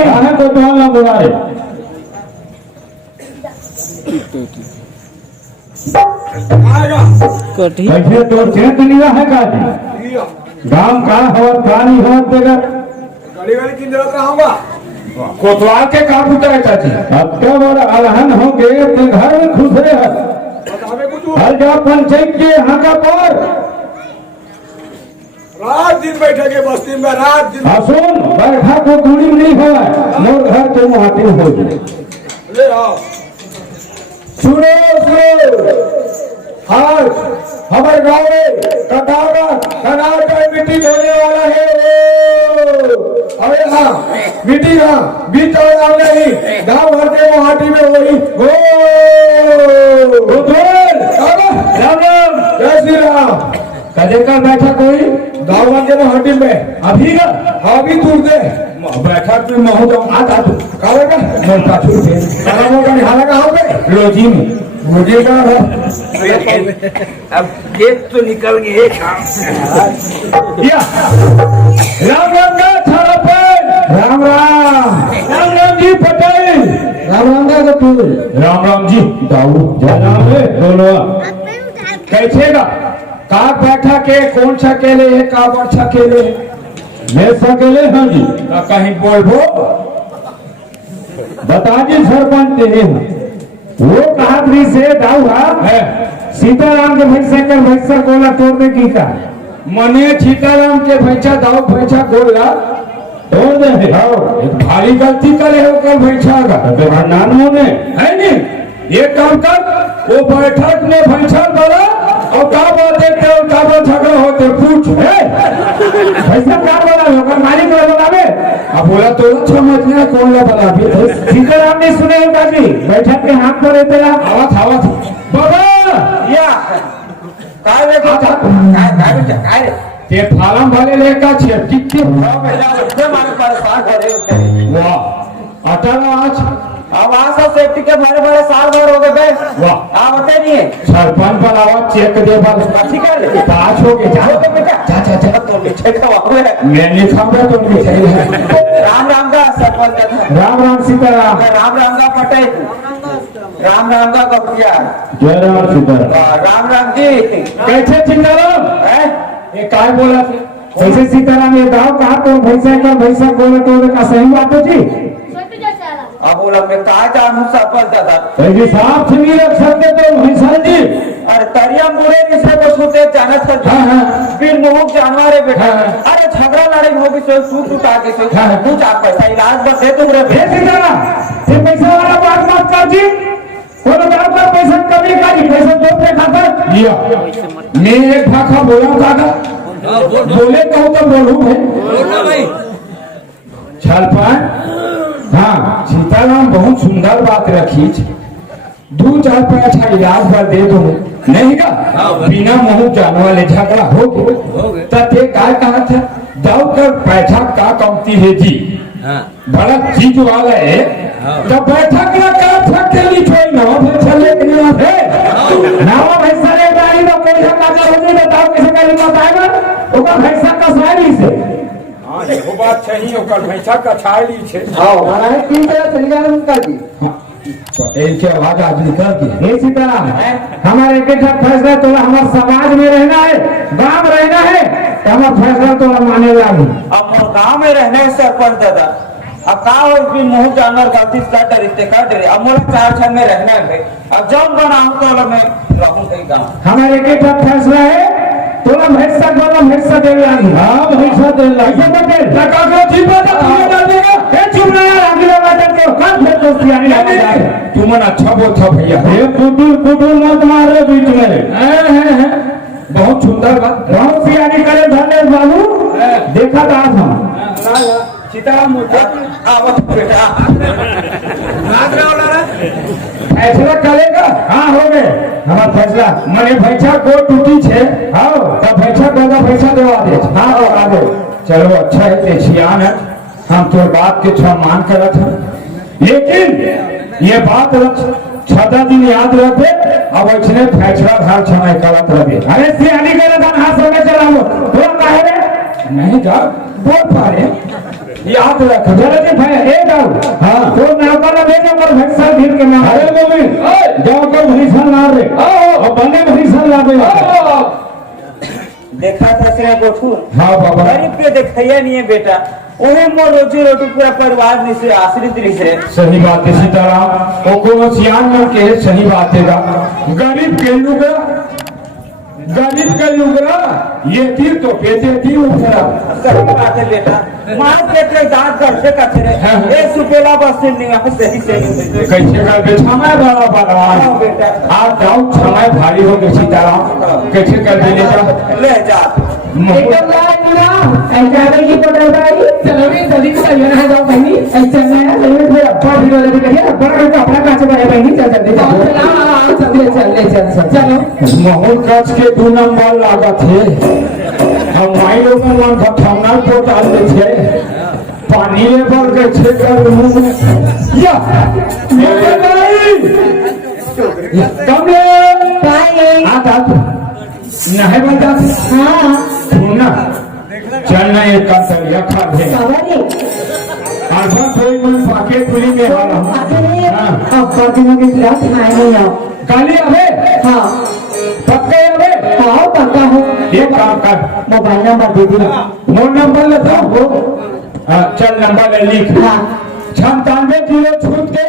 है कोतवाल ना बुला रे कैसे तो चेत नहीं है काजी गांव का हवा पानी हवा देगा गाड़ी वाली किन जगह का होगा कोतवाल के काम उठा है काजी अब क्या बड़ा अलहन हो गए तो घर में खुश रहे हैं हमें कुछ हर जा पंचायत के यहाँ का पर रात दिन बैठेंगे बस्ती में रात दिन सुन बैठा को दूरी नहीं है मोर घर के मुहाती हो ले आओ सुनो सुनो आज हमारे गांव में कनाल का मिट्टी धोने वाला है अरे हाँ मिट्टी हाँ बीच गाँव नहीं गाँव भर के मुहाती में वही राम राम जय श्री राम कदे का बैठा कोई गाँव वाले मुहाती में अभी का अभी दूर दे बैठा तू महू तो आता तू करेगा मैं पाछू से सारा मोटा निकाला कहाँ पे रोजी में मुझे का अब खेत तो निकल गए या राम राम का थारा पे राम राम जी पटेल राम का तू राम जी दाऊ जय राम है बोलो कैसे का का बैठा के कौन सा केले है का बच्चा केले है मैं सकेले हाँ जी कहीं बोलबो बता दी सरपंच तेरे वो कहावरी से दाऊहा है सीताराम के भैंसा कर भैंसा गोला तोड़ने की का मने सीताराम के भैंसा दाऊ भैंसा गोला तोड़ दे एक भारी गलती करे हो कल भैंसा का नान मोने है नहीं एक काम कर वो बैठक में भैंसा बोला और का बोलते थे और का बोल झगड़ा होते पूछ भैंसा क्या बोला होगा मालिक को बोलावे अब बोला तो समझने कौन ला बोला भी सीताराम ने सुने होगा जी बैठक के हाथ पर तेरा आवाज बाबा या काय देखो काय ते फालम भले लेका छे कितने मारे परेशान करे वाह अटाला आज अब आशा सेफ्टी के बड़े साल भर हो गए वाह आप बता नहीं है सरपंच पर आवाज चेक दे ठीक है पास हो गए जा तो पीछे का वहां मैं लिखाऊंगा तो नहीं चाहिए राम का सरपंच का राम सीताराम राम का पटेल राम का गपिया जय राम सीताराम राम जी कैसे सीताराम ये काय बोला कैसे सीताराम ये गाँव कहा तो भैंसा बोला तो का सही बात हो जी अब बोला मैं कहा जानू सरपंच दादा जी साहब से नहीं रख सकते तो भैंसा जी अरे तरिया मुड़े जिसे तो सुते जानत कर फिर मुहुक जानवर है बेटा अरे झगड़ा लड़ाई होगी तो तू आके तो कुछ आप पैसा इलाज बस दे तुम रे सीताराम ये पैसा वाला बात मत कर जी बोलो गाँव का पैसा कभी का जी पैसा दो पे खाता लिया मैं एक भाखा बोला दादा बोले कहूँ तो बोलूँ भाई छलपान हाँ सीताराम बहुत सुंदर बात रखी दो चार पैसा इलाज पर दे दो नहीं का बिना मुंह जाने वाले झगड़ा हो गए तथे क्या कहा था दाऊ कर पैसा का कमती है जी बड़ा चीज वाला है तो बैठक ना कर सकते लिखो ना फिर चले कि ना है ना भैंसा ले गाड़ी तो कोई का हो नहीं बताओ किसे का लिखा पाएगा ओका भैंसा का सारी से हां ये बात सही ओकर भैंसा का छाली छे हां माने तीन तरह चली जाने उनका जी पटेल की आवाज आज निकल गई हे सीताराम हमारे एक फैसला तो हमारे समाज में रहना है गांव रहना है तो हमारा फैसला तो माने लागू अब गांव में रहना है सरपंच दादा अब का हो भी मुंह जानवर गलती कर डरे अब मोला चार छन में रहना है अब जब बनाऊं तो मैं रहूं कहीं गांव हमारे एक फैसला है तोला भैंसा बोला भैंसा दे लागी हां भैंसा दे लागी ऐसे बटे लगा को जीवा का तुम्हें डाल देगा ए चुप ना यार अगले बार को कब फिर दोस्ती आने लग जाए तुम अच्छा बोलता भैया ये कुटुल मत मारे बीच में है बहुत सुंदर बात बहुत सियानी करे धन्यवाद बाबू देखा था हम सीताराम मुझे आवत बेटा नाच रहा वाला फैसला करेगा हाँ हो गए हमारा फैसला मैंने भैंसा को टूटी छे हाँ तब भैंसा को भैंसा देवा दे हाँ आ दे चलो अच्छा है ते सियान है हम तो बात के सम्मान करत हैं लेकिन ये बात छदा दिन याद रखे अब इसने फैसला घर समय करत रहे अरे सियानी गलत हम हाथ में चलाओ बोल काहे रे नहीं जा बोल पा रहे याद रख जरा जी भाई ए के नाम अरे मोमिन जाओ के भैंसा ला रे और बने भैंसा ला दे देखा था से गोठू हाँ बाबा गरीब के देखैया नहीं है बेटा उन्हें मोर रोजी रोटी पूरा परिवार में से आश्रित रही से सही बात है सीताराम वो को सियान में के सही बात है गरीब के लुगरा ये तीर तो पेते थी ऊपरा सही बात है बेटा मार पेटे दांत करते कचरे ए सुपेला बस से नहीं आप सही सही कैसे कर दे समय बड़ा बड़ा बेटा आप जाओ समय भारी हो गए सीताराम कैसे कर देने का ले जा एकदम लाइट ना ऐसा है कि पटल भाई चलो भी जल्दी से चलिए ना जाओ बहनी ऐसे में चलो फिर अब्बा भी वाले भी करिए अब्बा का कपड़ा काचे वाले बहनी चल जल्दी चल चलो माहौल कच के 2 नंबर लागत है हम माई लोग मन घटना को डाल दे छे पानी ले भर के छे कर मुंह में या ये नहीं कमले बाय आता नहीं बता हां सुनना चलना एक का तरिया खा दे सवारी आधा कोई मन पाके पुली में हां अब्बा दिनों के खिलाफ खाए नहीं आओ काली अबे हाँ पक्के अबे हाँ पक्का है एक काम कर मोबाइल नंबर दे दी मोर नंबर ले था वो चल नंबर ले लिख हाँ 96 किलो छूट के